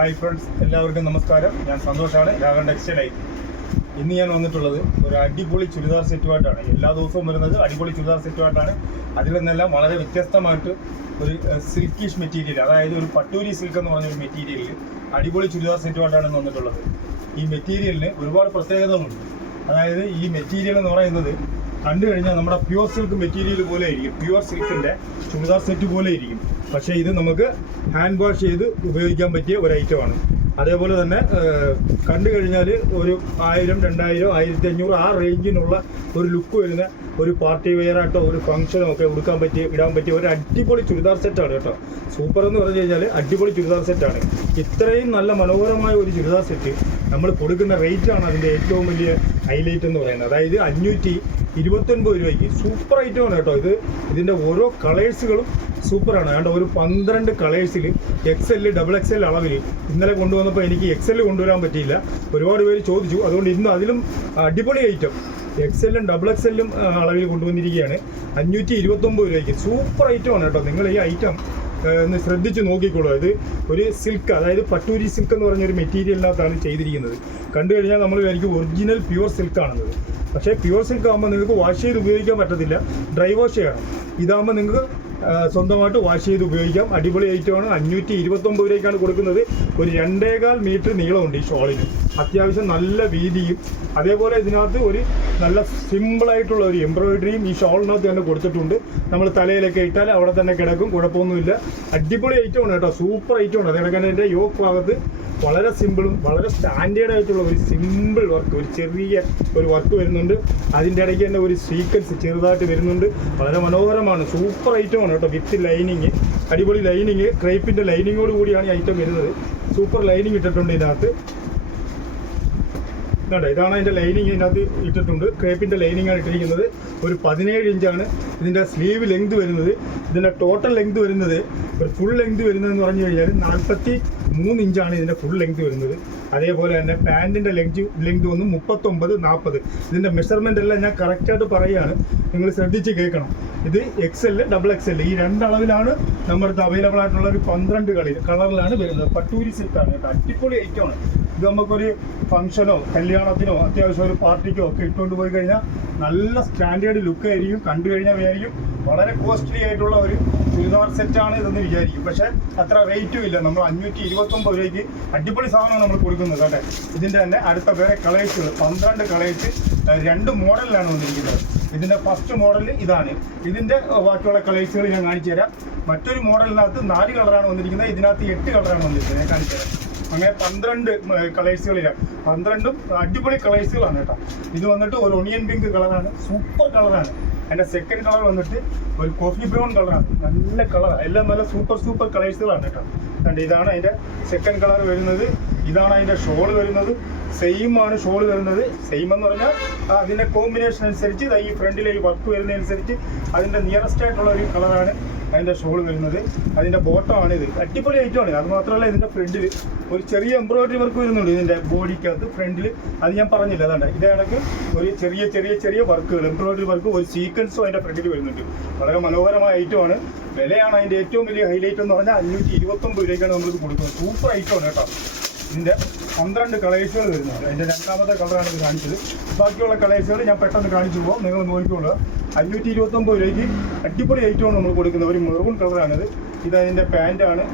Hi friends, എല്ലാവർക്കും നമസ്കാരം. ഞാൻ സന്തോഷാണ്, രാഗൻ ടെക്സ്റ്റൈൽ. ഇന്ന് ഞാൻ വന്നിട്ടുള്ളത് ഒരു അടിപൊളി ചുരിദാർ സെറ്റുമായിട്ടാണ്. എല്ലാ ദിവസവും വരുന്നത് അടിപൊളി ചുരിദാർ സെറ്റുമായിട്ടാണ്. അതിൽ നിന്നെല്ലാം വളരെ വ്യത്യസ്തമായിട്ട് ഒരു സിൽക്കിഷ് മെറ്റീരിയൽ, അതായത് ഒരു പട്ടൂരി സിൽക്ക് എന്ന് പറഞ്ഞൊരു മെറ്റീരിയലിൽ അടിപൊളി ചുരിദാർ സെറ്റുമായിട്ടാണ് വന്നിട്ടുള്ളത്. ഈ മെറ്റീരിയലിന് ഒരുപാട് പ്രത്യേകതകളുണ്ട്. അതായത് ഈ മെറ്റീരിയൽ എന്ന് പറയുന്നത് കണ്ടു കഴിഞ്ഞാൽ നമ്മുടെ പ്യുവർ സിൽക്ക് മെറ്റീരിയൽ പോലെ ആയിരിക്കും, പ്യുവർ സിൽക്കിൻ്റെ ചുരിദാർ സെറ്റ് പോലെ ഇരിക്കും. പക്ഷേ ഇത് നമുക്ക് ഹാൻഡ് വാഷ് ചെയ്ത് ഉപയോഗിക്കാൻ പറ്റിയ ഒരു ഐറ്റമാണ്. അതേപോലെ തന്നെ കണ്ടു കഴിഞ്ഞാൽ ഒരു 1000, 2000, 1500 ആ റേഞ്ചിനുള്ള ഒരു ലുക്ക് വരുന്ന ഒരു പാർട്ടി വെയറായിട്ടോ ഒരു ഫംഗ്ഷനോ ഒക്കെ ഇടാൻ പറ്റിയ ഒരു അടിപൊളി ചുരിദാർ സെറ്റാണ് കേട്ടോ. സൂപ്പർ എന്ന് പറഞ്ഞു കഴിഞ്ഞാൽ അടിപൊളി ചുരിദാർ സെറ്റാണ്. ഇത്രയും നല്ല മനോഹരമായ ഒരു ചുരിദാർ സെറ്റ് നമ്മൾ കൊടുക്കുന്ന റേറ്റാണ് അതിൻ്റെ ഏറ്റവും വലിയ ഹൈലൈറ്റ് എന്ന് പറയുന്നത്. അതായത് 529 രൂപയ്ക്ക് സൂപ്പർ ഐറ്റമാണ് കേട്ടോ. ഇതിൻ്റെ ഓരോ കളേഴ്സുകളും സൂപ്പറാണ്. അതുകൊണ്ട് ഒരു 12 കളേഴ്സിൽ XL, XXL അളവിൽ ഇന്നലെ കൊണ്ടുവന്നപ്പോൾ എനിക്ക് XL കൊണ്ടുവരാൻ പറ്റിയില്ല. ഒരുപാട് പേര് ചോദിച്ചു. അതുകൊണ്ട് ഇന്ന് അതിലും അടിപൊളി ഐറ്റം XL-ഉം XXL-ഉം അളവിൽ കൊണ്ടുവന്നിരിക്കുകയാണ്. 529 രൂപയ്ക്ക് സൂപ്പർ ഐറ്റമാണ് കേട്ടോ. നിങ്ങൾ ഈ ഐറ്റം ഒന്ന് ശ്രദ്ധിച്ച് നോക്കിക്കോളൂ. ഇത് ഒരു സിൽക്ക്, അതായത് പട്ടൂരി സിൽക്ക് എന്ന് പറഞ്ഞൊരു മെറ്റീരിയലിനകത്താണ് ചെയ്തിരിക്കുന്നത്. കണ്ടു കഴിഞ്ഞാൽ നമ്മൾ വിചാരിക്കും ഒറിജിനൽ പ്യുവർ സിൽക്കാണെന്നത്. പക്ഷേ പ്യുവർ സിൽക്ക് ആകുമ്പോൾ നിങ്ങൾക്ക് വാഷ് ചെയ്ത് ഉപയോഗിക്കാൻ പറ്റത്തില്ല, ഡ്രൈ വാഷ് ചെയ്യണം. ഇതാകുമ്പോൾ നിങ്ങൾക്ക് സ്വന്തമായിട്ട് വാഷ് ചെയ്ത് ഉപയോഗിക്കാം. അടിപൊളി ഐറ്റമാണ്. 529 രൂപയ്ക്കാണ് കൊടുക്കുന്നത്. ഒരു 2.25 മീറ്റർ നീളമുണ്ട് ഈ ഷോളിന്. അത്യാവശ്യം നല്ല വീതിയും, അതേപോലെ ഇതിനകത്ത് ഒരു നല്ല സിമ്പിളായിട്ടുള്ള ഒരു എംബ്രോയിഡറിയും ഈ ഷോളിനകത്ത് തന്നെ കൊടുത്തിട്ടുണ്ട്. നമ്മൾ തലയിലൊക്കെ ഇട്ടാൽ അവിടെ തന്നെ കിടക്കും, കുഴപ്പമൊന്നുമില്ല. അടിപൊളി ഐറ്റമാണ് കേട്ടോ, സൂപ്പർ ഐറ്റമാണ്. അതേപോലെ എൻ്റെ യോക്ക് ഭാഗത്ത് വളരെ സിമ്പിളും വളരെ സ്റ്റാൻഡേർഡ് ആയിട്ടുള്ള ഒരു സിമ്പിൾ വർക്ക്, ഒരു ചെറിയ ഒരു വർക്ക് വരുന്നുണ്ട്. അതിൻ്റെ ഇടയ്ക്ക് തന്നെ ഒരു സീക്വൻസ് ചെറുതായിട്ട് വരുന്നുണ്ട്. വളരെ മനോഹരമാണ്, സൂപ്പർ ഐറ്റമാണ് കേട്ടോ. വിത്ത് ലൈനിങ്, അടിപൊളി ലൈനിങ്, ക്രേപ്പിൻ്റെ ലൈനിങ്ങോട് കൂടിയാണ് ഈ ഐറ്റം വരുന്നത്. സൂപ്പർ ലൈനിങ് ഇട്ടിട്ടുണ്ട് ഇതിനകത്ത്. ഇതാണ് അതിൻ്റെ ലൈനിങ്, ഇതിനകത്ത് ഇട്ടിട്ടുണ്ട്. ക്രേപ്പിൻ്റെ ലൈനിങ്ങാണ് ഇട്ടിരിക്കുന്നത്. ഒരു 17 ഇഞ്ചാണ് ഇതിൻ്റെ സ്ലീവ് ലെങ്ത് വരുന്നത്. ഇതിൻ്റെ ടോട്ടൽ ലെങ്ത് വരുന്നത്, ഒരു ഫുൾ ലെങ്ത് വരുന്നതെന്ന് പറഞ്ഞു കഴിഞ്ഞാൽ 43 ഇഞ്ചാണ് ഇതിൻ്റെ ഫുൾ ലെങ്ത് വരുന്നത്. അതേപോലെ തന്നെ പാൻറ്റിൻ്റെ ലെങ്ത് വന്ന് 39, 40. ഇതിൻ്റെ മെഷർമെൻ്റ് എല്ലാം ഞാൻ കറക്റ്റായിട്ട് പറയുകയാണ്, നിങ്ങൾ ശ്രദ്ധിച്ച് കേൾക്കണം. ഇത് XL, XXL ഈ 2 അളവിലാണ് നമ്മുടെ അടുത്ത് അവൈലബിൾ ആയിട്ടുള്ള ഒരു 12 കളറിലാണ് വരുന്നത്. പട്ടൂരി സിൽക്കാണ് കേട്ടോ, അടിപൊളി ഐറ്റമാണ്. ഇത് നമുക്കൊരു ഫംഗ്ഷനോ കല്യാണത്തിനോ അത്യാവശ്യം ഒരു പാർട്ടിക്കോ ഒക്കെ ഇട്ടുകൊണ്ട് പോയി കഴിഞ്ഞാൽ നല്ല സ്റ്റാൻഡേർഡ് ലുക്ക് ആയിരിക്കും. കണ്ടു കഴിഞ്ഞാൽ വിചാരിക്കും വളരെ കോസ്റ്റ്ലി ആയിട്ടുള്ള ഒരു ചുരിദാർ സെറ്റാണ് ഇതെന്ന് വിചാരിക്കും. പക്ഷേ അത്ര റേറ്റും ഇല്ല. നമ്മൾ 529 രൂപയ്ക്ക് അടിപൊളി സാധനമാണ് നമ്മൾ കൊടുക്കുന്നത് കേട്ടെ. ഇതിൻ്റെ തന്നെ അടുത്ത വേറെ കളേഴ്സുകൾ 12 കളേഴ്സ് 2 മോഡലിലാണ് വന്നിരിക്കുന്നത്. ഇതിൻ്റെ ഫസ്റ്റ് മോഡൽ ഇതാണ്. ഇതിൻ്റെ ബാക്കിയുള്ള കളേഴ്സുകൾ ഞാൻ കാണിച്ചു തരാം. മറ്റൊരു മോഡലിനകത്ത് 4 കളറാണ് വന്നിരിക്കുന്നത്, ഇതിനകത്ത് 8 കളറാണ് വന്നിരിക്കുന്നത്. ഞാൻ കാണിച്ചു തരാം. അങ്ങനെ 12 കളേഴ്സുകളിലാണ്. 12ഉം അടിപൊളി കളേഴ്സുകളാണ് കേട്ടോ. ഇത് വന്നിട്ട് ഒരു ഒണിയൻ പിങ്ക് കളറാണ്, സൂപ്പർ കളറാണ്. അതിൻ്റെ സെക്കൻഡ് കളർ വന്നിട്ട് ഒരു കോഫി ബ്രൗൺ കളറാണ്, നല്ല കളറാണ്. എല്ലാം നല്ല സൂപ്പർ കളേഴ്സുകളാണ് കേട്ടോ. കണ്ട് ഇതാണ് അതിൻ്റെ സെക്കൻഡ് കളർ വരുന്നത്. ഇതാണ് അതിൻ്റെ ഷോൾ വരുന്നത്. സെയിം ആണ് ഷോൾ വരുന്നത്. സെയിം എന്ന് പറഞ്ഞാൽ അതിൻ്റെ കോമ്പിനേഷൻ അനുസരിച്ച് ഈ ഫ്രണ്ടിലെ ഈ വർക്ക് വരുന്നതനുസരിച്ച് അതിൻ്റെ നിയറസ്റ്റ് ആയിട്ടുള്ള ഒരു കളറാണ് അതിൻ്റെ ഷോൾ വരുന്നത്. അതിൻ്റെ ബോട്ടമാണ് ഇത്. അടിപൊളി ഐറ്റമാണ്. അത് മാത്രമല്ല ഇതിൻ്റെ ഫ്രണ്ടിൽ ഒരു ചെറിയ എംബ്രോയിഡറി വർക്ക് വരുന്നുണ്ട് ഇതിൻ്റെ ബോഡിക്കകത്ത് ഫ്രണ്ടിൽ. അത് ഞാൻ പറഞ്ഞില്ല. അതാണ് ഇതേ കണക്ക് ഒരു ചെറിയ വർക്കുകൾ, എംബ്രോയിഡറി വർക്ക്, ഒരു സീക്വൻസും അതിൻ്റെ ഫ്രണ്ടിൽ വരുന്നുണ്ട്. വളരെ മനോഹരമായ ഐറ്റമാണ്. വിലയാണ് അതിൻ്റെ ഏറ്റവും വലിയ ഹൈലൈറ്റ് എന്ന് പറഞ്ഞാൽ 529 രൂപയ്ക്കാണ് നമ്മളിത് കൊടുക്കുന്നത്. സൂപ്പർ ഐറ്റമാണ് കേട്ടോ. ഇതിൻ്റെ 12 കളേഴ്സുകൾ വരുന്നത്. അതിൻ്റെ രണ്ടാമത്തെ കളറാണ് ഇത് കാണിച്ചത്. ബാക്കിയുള്ള കളേഴ്സുകൾ ഞാൻ പെട്ടെന്ന് കാണിച്ചു പോകും, നിങ്ങൾ നോക്കിക്കോളുക. 529 രൂപയ്ക്ക് അടിപൊളി ഐറ്റമാണ് നമ്മൾ കൊടുക്കുന്നത്. ഒരു മെറൂൺ കളറാണിത്. ഇതതിൻ്റെ പാൻറ്റാണ്,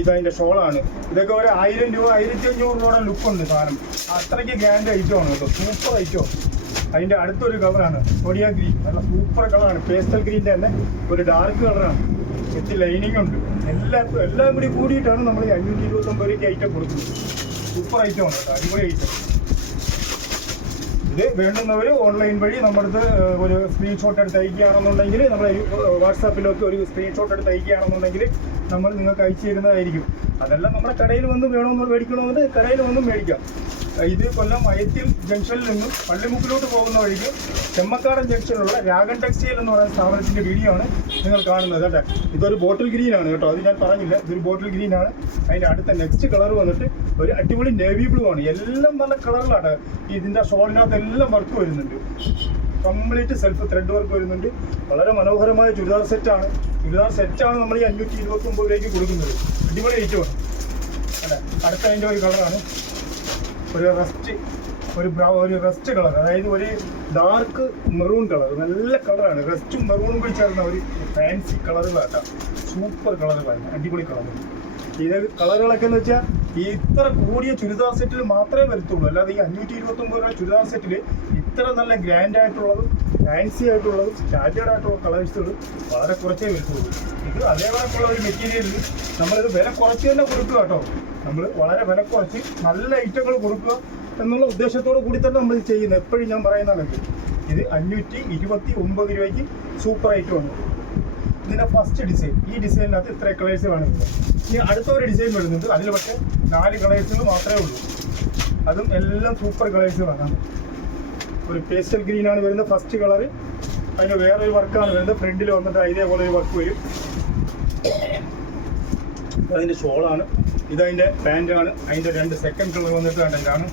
ഇതതിൻ്റെ ഷോളാണ്. ഇതൊക്കെ ഒരു 1000 രൂപ 1500 രൂപയുടെ ലുക്കുണ്ട് സാധനം. അത്രയ്ക്ക് ഗ്രാൻഡ് ഐറ്റമാണ് കേട്ടോ, സൂപ്പർ ഐറ്റം. അതിൻ്റെ അടുത്തൊരു കളറാണ് സോഡിയ ഗ്രീൻ, നല്ല സൂപ്പർ കളറാണ്. പേസ്റ്റൽ ഗ്രീൻ്റെ തന്നെ ഒരു ഡാർക്ക് കളറാണ്. വിത്ത് ലൈനിങ് ഉണ്ട്. എല്ലാം കൂടിയിട്ടാണ് നമ്മൾ 529 രൂപയ്ക്ക് ഐറ്റം കൊടുക്കുന്നത്. സൂപ്പർ ഐറ്റമാണ് കേട്ടോ, അടിപൊളി ഐറ്റം. ഇത് വേണ്ടുന്നവർ ഓൺലൈൻ വഴി നമ്മുടെ അടുത്ത് ഒരു സ്ക്രീൻഷോട്ട് എടുത്ത് അയക്കുകയാണെന്നുണ്ടെങ്കിൽ, നമ്മൾ വാട്സാപ്പിലൊക്കെ ഒരു സ്ക്രീൻഷോട്ട് എടുത്ത് അയക്കുകയാണെന്നുണ്ടെങ്കിൽ നമ്മൾ നിങ്ങൾക്ക് അയച്ചു തരുന്നതായിരിക്കും. അതെല്ലാം നമ്മുടെ കടയിൽ വന്ന് മേടിക്കണമെന്ന് കടയിൽ വന്നും മേടിക്കാം. ഇത് കൊല്ലം അയത്തിൽ ജംഗ്ഷനിൽ നിന്നും പള്ളിമുക്കിലോട്ട് പോകുന്ന വഴിക്ക് ചെമ്മക്കാടൻ ജംഗ്ഷനിലുള്ള രാഗൻ ടെക്സ്റ്റൈൽ എന്ന് പറയുന്ന സ്ഥാപനത്തിൻ്റെ വീഡിയോ ആണ് നിങ്ങൾ കാണുന്നത് കേട്ടോ. ഇതൊരു ബോട്ടിൽ ഗ്രീനാണ് കേട്ടോ, അത് ഞാൻ പറഞ്ഞില്ല. ഇതൊരു ബോട്ടിൽ ഗ്രീനാണ്. അതിൻ്റെ അടുത്ത നെക്സ്റ്റ് കളർ വന്നിട്ട് ഒരു അടിപൊളി നേവി ബ്ലൂ ആണ്. എല്ലാം നല്ല കളറിലാണ്. ഇതിൻ്റെ ഷോളിനകത്ത് എല്ലാം വർക്ക് വരുന്നുണ്ട്. കംപ്ലീറ്റ് സെൽഫ് ത്രെഡ് വർക്ക് വരുന്നുണ്ട്. വളരെ മനോഹരമായ ചുരിദാർ സെറ്റാണ് നമ്മൾ ഈ 529 രൂപയ്ക്ക് കൊടുക്കുന്നത്. അടിപൊളി ഐറ്റമാണ്. അല്ലേ. അടുത്ത അതിൻ്റെ ഒരു കളറാണ് ഒരു റസ്റ്റ് കളർ, അതായത് ഒരു ഡാർക്ക് മെറൂൺ കളർ. നല്ല കളറാണ്, റസ്റ്റും മെറൂണും കൂടി ചേർന്ന ഒരു ഫാൻസി കളറുകളാട്ടോ. സൂപ്പർ കളറുകളാണ്, അടിപൊളി കളർ. ഇത് കളറുകളൊക്കെ എന്ന് വെച്ചാൽ ഇത്ര കൂടിയ ചുരിദാർ സെറ്റിൽ മാത്രമേ വരത്തുള്ളൂ. അല്ലാതെ ഈ 529 രൂപ ചുരിദാർ സെറ്റിൽ ഇത്ര നല്ല ഗ്രാൻഡ് ആയിട്ടുള്ളതും ഫാൻസി ആയിട്ടുള്ളതും സ്റ്റാൻഡേർഡ് ആയിട്ടുള്ള കളേഴ്സുകൾ വളരെ കുറച്ചേ വരത്തുള്ളൂ. ഇത് അതേപോലെയുള്ള ഒരു മെറ്റീരിയലിൽ നമ്മളിത് വില കുറച്ച് തന്നെ കൊടുക്കുക കേട്ടോ. നമ്മൾ വളരെ വില കുറച്ച് നല്ല ഐറ്റങ്ങൾ കൊടുക്കുക എന്നുള്ള ഉദ്ദേശത്തോടു കൂടി തന്നെ നമ്മൾ ചെയ്യുന്നത്. എപ്പോഴും ഞാൻ പറയുന്നതാണ്, ഇത് 529 രൂപയ്ക്ക് സൂപ്പർ ഐറ്റമാണ്. ഇതിൻ്റെ ഫസ്റ്റ് ഡിസൈൻ, ഈ ഡിസൈനിനകത്ത് ഇത്ര കളേഴ്സ് വേണമെങ്കിൽ ഇനി അടുത്തൊരു ഡിസൈൻ വരുന്നുണ്ട്. അതിൽ പക്ഷേ 4 കളേഴ്സുകൾ മാത്രമേ ഉള്ളൂ. അതും എല്ലാം സൂപ്പർ കളേഴ്സുകളാണ്. ഒരു പേസ്റ്റൽ ഗ്രീനാണ് വരുന്നത് ഫസ്റ്റ് കളർ. അതിന് വേറൊരു വർക്കാണ് വരുന്നത്. ഫ്രണ്ടിൽ വന്നിട്ട് ഇതേപോലെ ഒരു വർക്ക് വരും. അതിൻ്റെ ഷോളാണ്, ഇതതിൻ്റെ പാൻറ്റാണ്. അതിൻ്റെ 2 സെക്കൻഡ് കളർ വന്നിട്ട് കണ്ടിട്ടാണ്.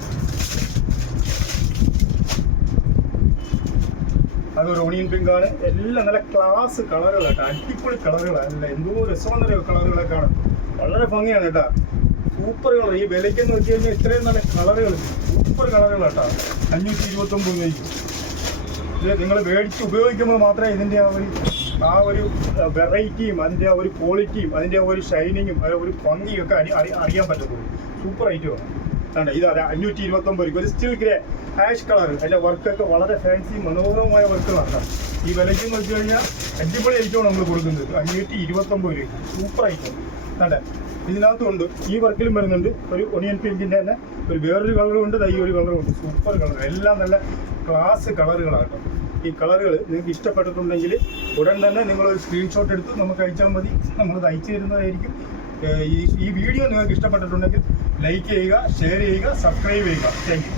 അതൊരു ഓണിയൻ പിങ്ക് ആണ്. എല്ലാം നല്ല ക്ലാസ് കളറുകളാട്ടോ, അടിപൊളി കളറുകളാണ്. അല്ല എന്തോ രസമൊന്നൊരു കളറുകളൊക്കെ ആണ്. വളരെ ഭംഗിയാണ് കേട്ടോ, സൂപ്പർ കളർ. ഈ വിലയ്ക്കെന്ന് വെച്ച് കഴിഞ്ഞാൽ ഇത്രയും നല്ല കളറുകൾ, സൂപ്പർ കളറുകളാട്ടോ. 529 രൂപയ്ക്ക് ഇത് നിങ്ങൾ മേടിച്ച് ഉപയോഗിക്കുമ്പോൾ മാത്രമേ ഇതിൻ്റെ ആ ഒരു വെറൈറ്റിയും അതിൻ്റെ ആ ഒരു ക്വാളിറ്റിയും അതിൻ്റെ ഒരു ഷൈനിങ്ങും ഒരു ഭംഗിയും ഒക്കെ അറിയാൻ പറ്റത്തുള്ളൂ. സൂപ്പർ ഐറ്റമാണ്. ആണ് ഇത്. അതെ, 529 രൂപ. ഒരു സ്റ്റിൽ ഗ്രേ ആഷ് കളർ. അതിൻ്റെ വർക്കൊക്കെ വളരെ ഫാൻസി മനോഹരമായ വർക്കുകളാണ്. ഈ വിലയ്ക്കെന്ന് വെച്ച് കഴിഞ്ഞാൽ അടിപൊളി ഐറ്റമാണ് നമ്മൾ കൊടുക്കുന്നത്. 529 രൂപയ്ക്ക് സൂപ്പർ ഐറ്റം. അതെ, ഇതിനകത്തുണ്ട് ഈ വർക്കിലും വരുന്നുണ്ട്. ഒരു ഒണിയൻ പിങ്കിൻ്റെ തന്നെ ഒരു വേറൊരു കളറും ഉണ്ട്, ഈ ഒരു കളറും ഉണ്ട്. സൂപ്പർ കളർ, എല്ലാം നല്ല ക്ലാസ് കളറുകളാട്ടോ. ഈ കളറുകൾ നിങ്ങൾക്ക് ഇഷ്ടപ്പെട്ടിട്ടുണ്ടെങ്കിൽ ഉടൻ തന്നെ നിങ്ങളൊരു സ്ക്രീൻഷോട്ട് എടുത്ത് നമുക്ക് അയച്ചാൽ മതി. നമ്മളത് അയച്ചു തരുന്നതായിരിക്കും. ഈ വീഡിയോ നിങ്ങൾക്ക് ഇഷ്ടപ്പെട്ടിട്ടുണ്ടെങ്കിൽ ലൈക്ക് ചെയ്യുക, ഷെയർ ചെയ്യുക, സബ്സ്ക്രൈബ് ചെയ്യുക. Thank you.